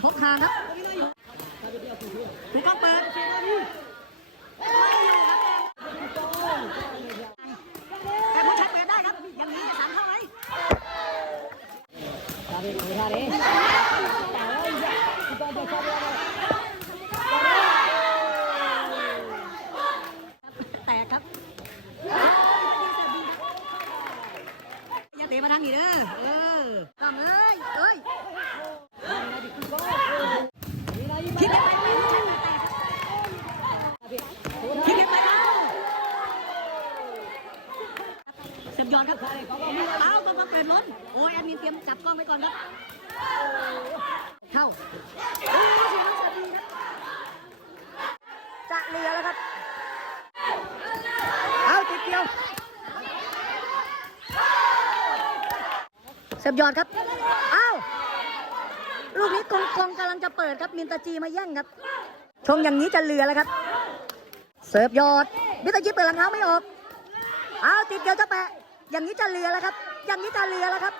ชกทางครับถูกต้องเปิดแต่ผู้ชายเปิดได้ครับ อย่างนี้สามเท่าไหร่แตกครับอย่าเตะมาทางนี้เด้อ เออตามเอ้ยเอ้ย คิดไงไม่รู้ไหมครับคิดยังไงครับเสียบยอดครับเอากำลังเปิดล้น โอ้ยแอดมินเตรียมจับกล้องไว้ก่อนครับ เข้าจะเรือแล้วครับ เอาติดเดียวเสียบยอดครับ ลูกนี้กองกองกำลังจะเปิดครับมินตาจีมาแย่งครับ ชงอย่างนี้จะเหลือแล้วครับ เสิร์ฟยอดมินตาจีเปิดหลังเท้าไม่ออกเอาติดเดียวจะแปะ อย่างนี้จะเหลือแล้วครับ อย่างนี้จะเหลือแล้วครับ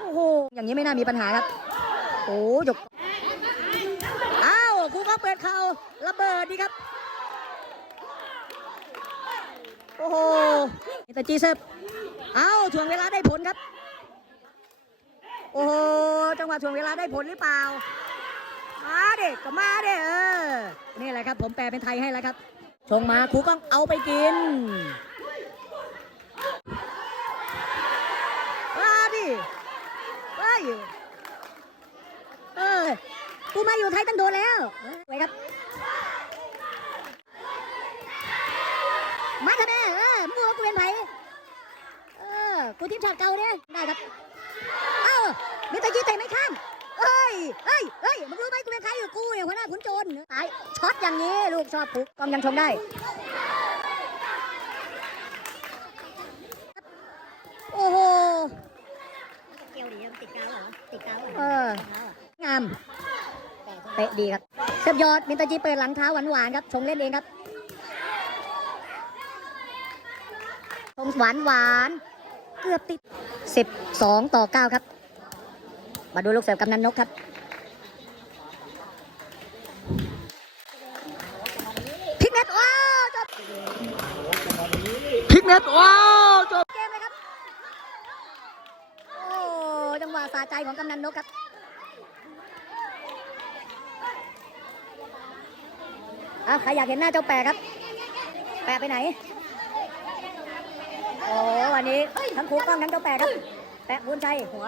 โอ้โหอย่างนี้ไม่น่ามีปัญหาครับโอ้ยกอ้าวครูก็เปิดเข่าระเบิดดีครับโอ้โหมิตอร์จีเซิร์ฟเอาถ่วงเวลาได้ผลครับ โอ้โห จังหวะถ่วงเวลาได้ผลหรือเปล่า มาเด็กก็มาเด็กเออ นี่แหละครับ ผมแปลเป็นไทยให้แล้วครับ ชงมาครูก้องเอาไปกินมาดิเฮ้ยเออกูมาอยู่ไทยตั้งโดนแล้วไว้ครับ มาทำไมเออมึงบอกว่ากูเป็นไผเออ กูทีมชาติเก่าเนี่ยได้ครับ เอ้ามิตรจีเตะไม่ข้ามเอ้ยเอ้ยเอ้ยมึงรู้ไหมกูเป็นใครอยู่กูเนี่ยหัวหน้าขุนโจรตายช็อตอย่างนี้ลูกชอบปุ๊กกองยังชมได้โอ้โหเกี่ยวดีติดกาวเหรอติดกาวเหรอเอองามเตะดีครับเซฟยอดมินตาจีเปิดหลังเท้าหวานๆครับชงเล่นเองครับชงหวานหวานๆเกือบติด 12 ต่อ 9 ครับ มาดูลูกเสิร์ฟกำนันนกครับพลิกเน็ตว้าวจบพลิกเน็ตว้าวจบเกมเลยครับ โอ้จังหวะสาใจของกำนันนกครับอ้าวใครอยากเห็นหน้าเจ้าแปะครับ แปะไปไหนโอ้วันนี้ ทั้งครูกล้องทั้งเจ้าแปะครับ แปะบุญชัยหัว